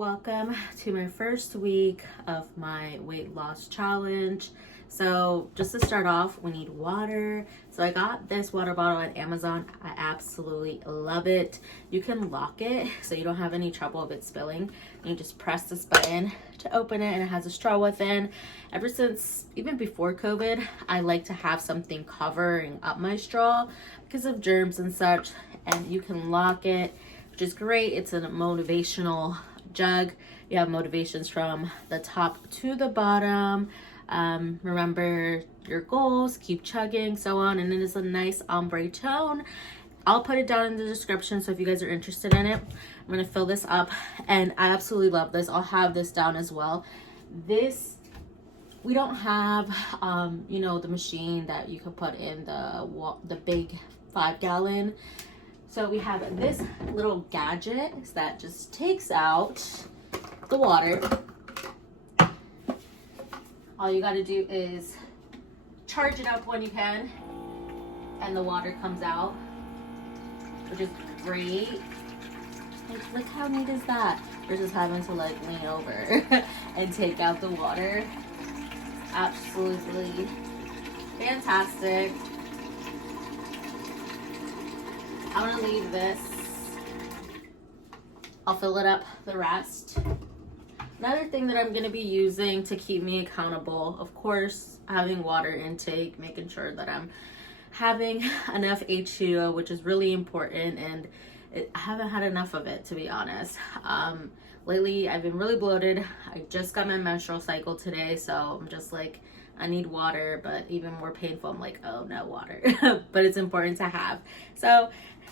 Welcome to my first week of my weight loss challenge. So just to start off, we need water. So I got this water bottle at Amazon. I absolutely love it. You can lock it so you don't have any trouble of it spilling. You just press this button to open it and it has a straw within. Ever since, even before COVID, I like to have something covering up my straw because of germs and such. And you can lock it, which is great. It's a motivational jug. You have motivations from the top to the bottom. Remember your goals, keep chugging, so on. And it is a nice ombre tone. I'll put it down in the description, so if you guys are interested in it. I'm gonna fill this up, and I absolutely love this. I'll have this down as well. This, we don't have the machine that you could put in the big 5-gallon. So we have this little gadget that just takes out the water. All you gotta do is charge it up when you can, and the water comes out, which is great. Like, look how neat is that? Versus having to like lean over and take out the water. Absolutely fantastic. I'm gonna leave this. I'll fill it up the rest. Another thing that I'm gonna be using to keep me accountable, of course, having water intake, making sure that I'm having enough H2O, which is really important, and I haven't had enough of it, to be honest. Lately, I've been really bloated. I just got my menstrual cycle today, so I'm just like, I need water, but even more painful, I'm like, oh, no water. But it's important to have. So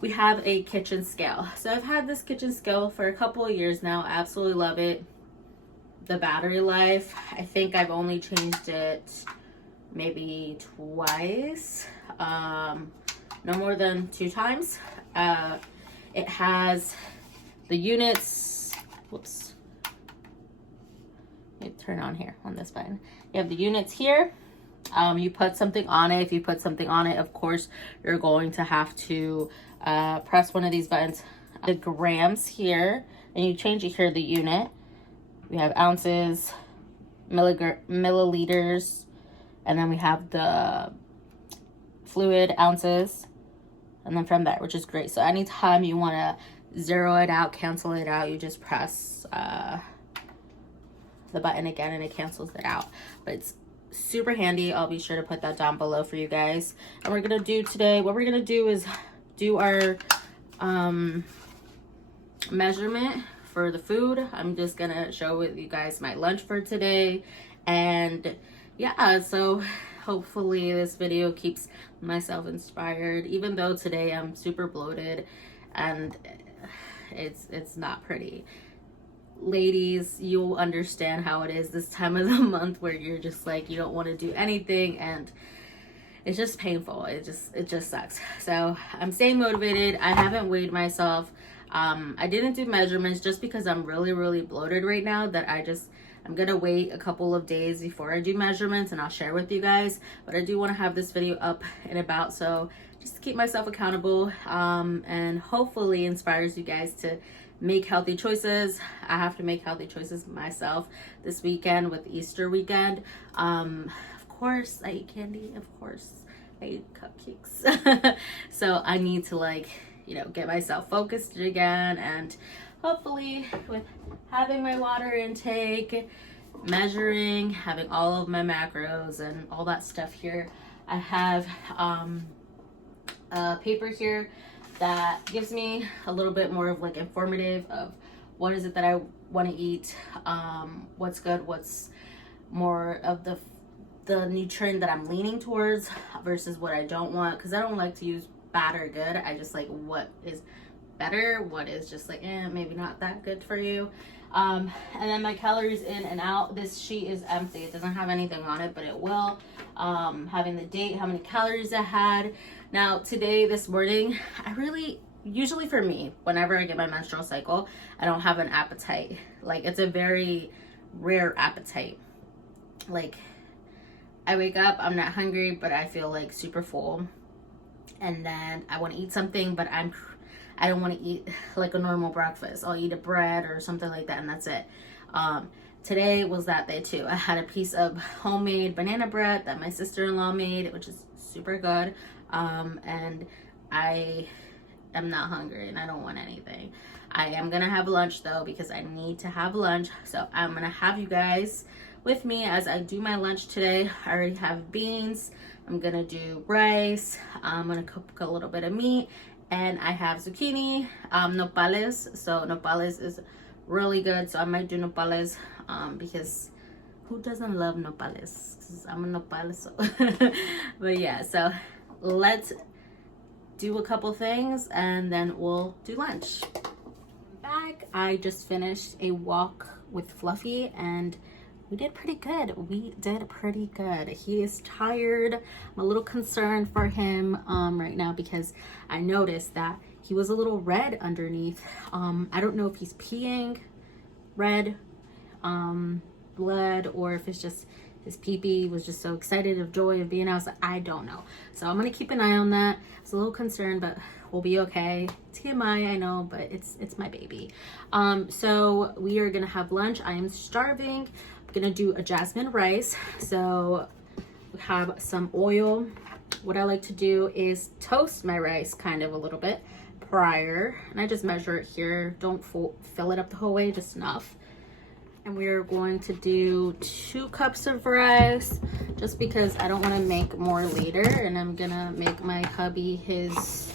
we have a kitchen scale. So I've had this kitchen scale for a couple of years now. I absolutely love it. The battery life, I think I've only changed it maybe twice. No more than 2 times. It has the units. Whoops. Let me turn on here on this button. You have the units here. You put something on it. If you put something on it, of course, you're going to have to press one of these buttons. The grams here, and you change it here, the unit. We have ounces, milliliters, and then we have the fluid ounces, and then from there, which is great. So anytime you want to zero it out, cancel it out, you just press the button again and it cancels it out. But it's super handy. I'll be sure to put that down below for you guys. And we're gonna do today, what we're gonna do is do our measurement for the food. I'm just gonna show with you guys my lunch for today. And yeah, so hopefully this video keeps myself inspired, even though today I'm super bloated and it's not pretty. Ladies, you'll understand how it is this time of the month where you're just like, you don't want to do anything and it's just painful. It just sucks. So I'm staying motivated. I haven't weighed myself. I didn't do measurements just because I'm really bloated right now, that I'm gonna wait a couple of days before I do measurements and I'll share with you guys. But I do want to have this video up and about, so just to keep myself accountable, and hopefully inspires you guys to make healthy choices. I have to make healthy choices myself this weekend with Easter weekend. Of course I eat candy, of course I eat cupcakes. So I need to get myself focused again, and hopefully with having my water intake, measuring, having all of my macros and all that stuff here. I have a paper here that gives me a little bit more of informative of what is it that I want to eat, what's good, what's more of the nutrient that I'm leaning towards versus what I don't want, because I don't like to use bad or good. I just like what is better, what is just like maybe not that good for you. And then my calories in and out. This sheet is empty, it doesn't have anything on it, but it will. Having the date, how many calories I had. Now today, this morning, usually for me, whenever I get my menstrual cycle, I don't have an appetite. Like, it's a very rare appetite. Like, I wake up, I'm not hungry, but I feel like super full, and then I want to eat something, but I don't want to eat like a normal breakfast. I'll eat a bread or something like that, and that's it. Today was that day too. I had a piece of homemade banana bread that my sister-in-law made, which is super good. And I am not hungry and I don't want anything. I am gonna have lunch though, because I need to have lunch. So I'm gonna have you guys with me as I do my lunch today. I already have beans. I'm gonna do rice. I'm gonna cook a little bit of meat, and I have zucchini, nopales. So nopales is really good. So I might do nopales because who doesn't love nopales? 'Cause I'm a nopales. So but yeah, so let's do a couple things and then we'll do lunch. Back, I just finished a walk with Fluffy and we did pretty good. He is tired. I'm a little concerned for him right now because I noticed that he was a little red underneath. I don't know if he's peeing red blood or if it's just his pee-pee was just so excited of joy of being outside. I don't know. So I'm gonna keep an eye on that. I was a little concerned, but we'll be okay. TMI, I know, but it's my baby. So we are gonna have lunch. I am starving. I'm gonna do a jasmine rice. So we have some oil. What I like to do is toast my rice kind of a little bit prior, and I just measure it here. Don't fill it up the whole way, just enough. And we are going to do 2 cups of rice just because I don't want to make more later, and I'm gonna make my hubby his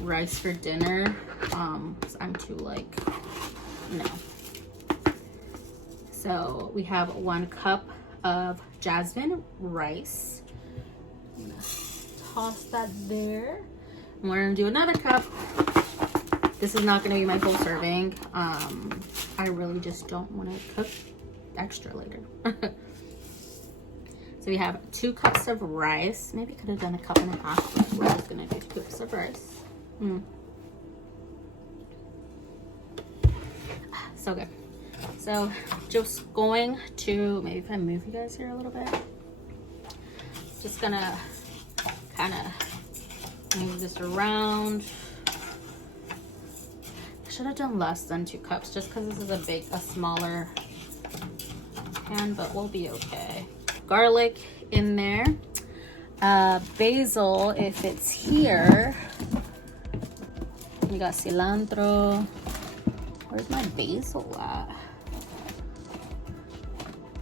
rice for dinner. 'Cause I'm too like, no. So we have 1 cup of jasmine rice. I'm gonna toss that there. And we're gonna do another cup. This is not gonna be my full serving. I really just don't want to cook extra later. So we have 2 cups of rice. Maybe could have done a cup and a half, but we're just gonna do 2 cups of rice. So good. So just going to, maybe if I move you guys here a little bit, just gonna kind of move this around. Should have done less than 2 cups just because this is a smaller pan, but we'll be okay. Garlic in there. Basil, if it's here. We got cilantro. Where's my basil at?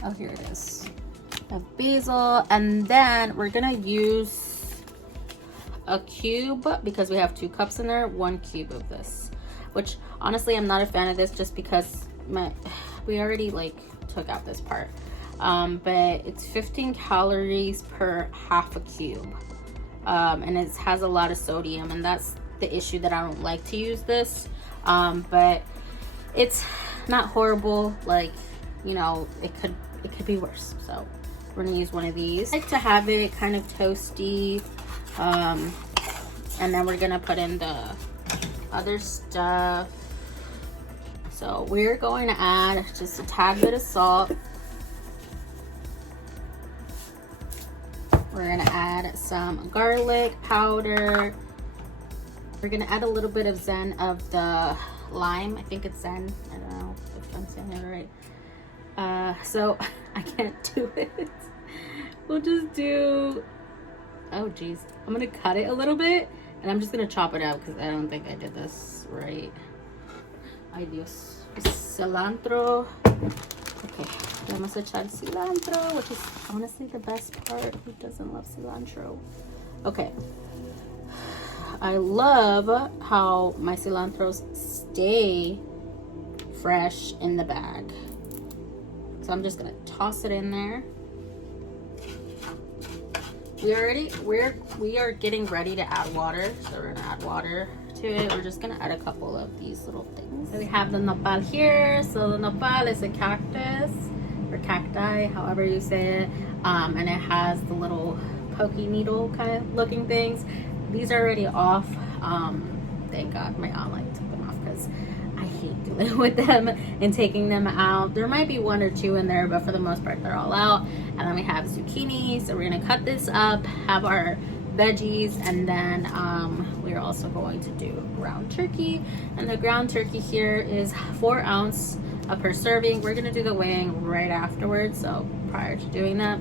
Oh, here it is. I have basil, and then we're gonna use a cube because we have 2 cups in there. 1 cube of this. Which honestly I'm not a fan of this just because we already like took out this part, but it's 15 calories per half a cube, and it has a lot of sodium, and that's the issue that I don't like to use this, but it's not horrible. Like, you know, it could be worse, so we're gonna use one of these. I like to have it kind of toasty, and then we're gonna put in the other stuff. So we're going to add just a tad bit of salt. We're going to add some garlic powder. We're going to add a little bit of zen of the lime. I think it's zen. I don't know if I'm saying it right. So I can't do it. We'll just do, oh geez, I'm going to cut it a little bit. And I'm just gonna chop it out because I don't think I did this right. Ay Dios. Cilantro. Okay, vamos a echar cilantro, which is honestly the best part. Who doesn't love cilantro? Okay. I love how my cilantros stay fresh in the bag. So I'm just gonna toss it in there. We are getting ready to add water, so we're gonna add water to it. We're just gonna add a couple of these little things. So we have the nopal here. So the nopal is a cactus or cacti, however you say it, and it has the little pokey needle kind of looking things. These are already off. Thank God my aunt took them off because I hate dealing with them and taking them out. There might be 1 or 2 in there, but for the most part they're all out. And then we have zucchini, so we're gonna cut this up, have our veggies, and then we're also going to do ground turkey, and the ground turkey here is 4 ounce per serving. We're gonna do the weighing right afterwards, so prior to doing that.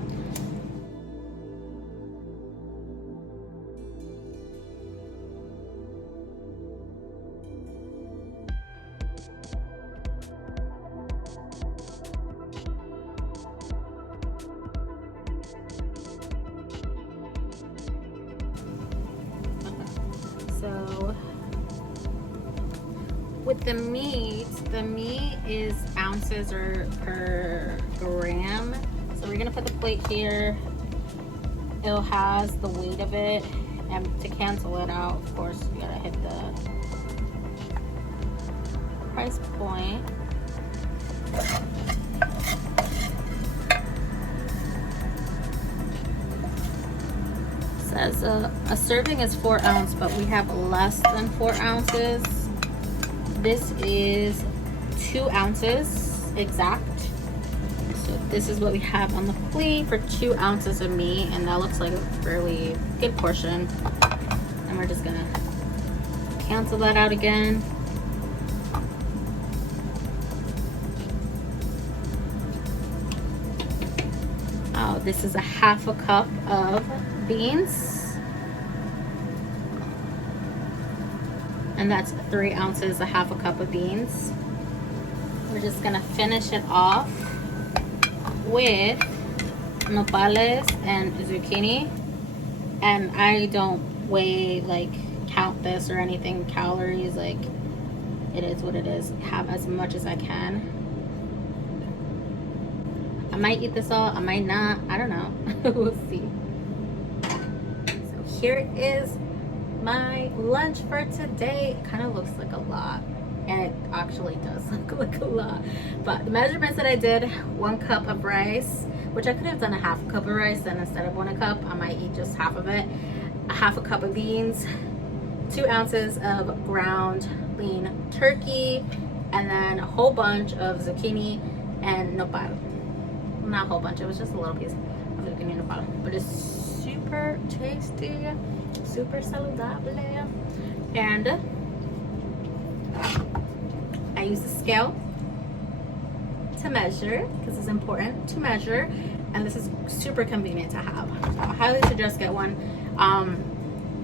So with the meat is ounces or per gram. So we're gonna put the plate here. It has the weight of it, and to cancel it out, of course, you gotta hit the price point. Says a serving is 4 ounce, but we have less than 4 ounces. This is 2 ounces exact. So this is what we have on the plate for 2 ounces of meat, and that looks like a fairly good portion. And we're just gonna cancel that out again. Oh, this is a 1/2 cup of beans, and that's 3 ounces, a 1/2 cup of beans. We're just gonna finish it off with nopales and zucchini, and I don't weigh, like, count this or anything, calories, like, it is what it is. Have as much as I can. I might eat this all, I might not, I don't know. We'll see. So here is my lunch for today. It kind of looks like a lot, and it actually does look like a lot. But the measurements that I did: 1 cup of rice, which I could have done a 1/2 cup of rice, then instead of 1 cup, I might eat just half of it. A 1/2 cup of beans, 2 ounces of ground lean turkey, and then a whole bunch of zucchini and nopal. Not a whole bunch, it was just a little piece of zucchini and nopal, but it's super tasty, super saludable. And I use the scale to measure, because it's important to measure, and this is super convenient to have. So I highly suggest get one.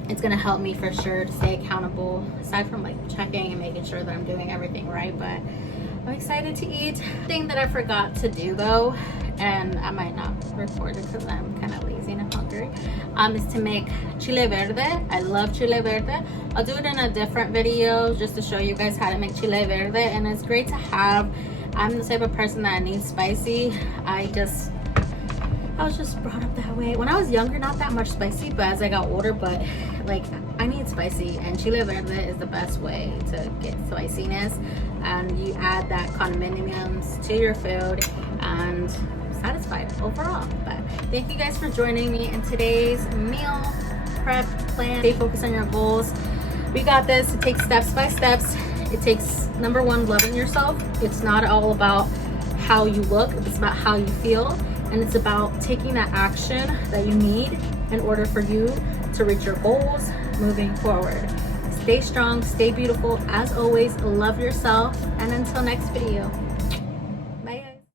It's gonna help me for sure to stay accountable, aside from like checking and making sure that I'm doing everything right. But I'm excited to eat. Thing that I forgot to do though, and I might not record it because I'm kind of lazy and I'm hungry, is to make chile verde. I love chile verde. I'll do it in a different video just to show you guys how to make chile verde, and it's great to have. I'm the type of person that needs spicy. I was just brought up that way. When I was younger, not that much spicy, but as I got older, but like, I need spicy, and chile verde is the best way to get spiciness. And you add that conditions to your food and satisfied overall. But thank you guys for joining me in today's meal prep plan. Stay focused on your goals. We got this. It takes steps by steps. It takes, number one, loving yourself. It's not all about how you look, it's about how you feel, and it's about taking that action that you need in order for you to reach your goals moving forward. Stay strong, stay beautiful. As always, love yourself, and until next video.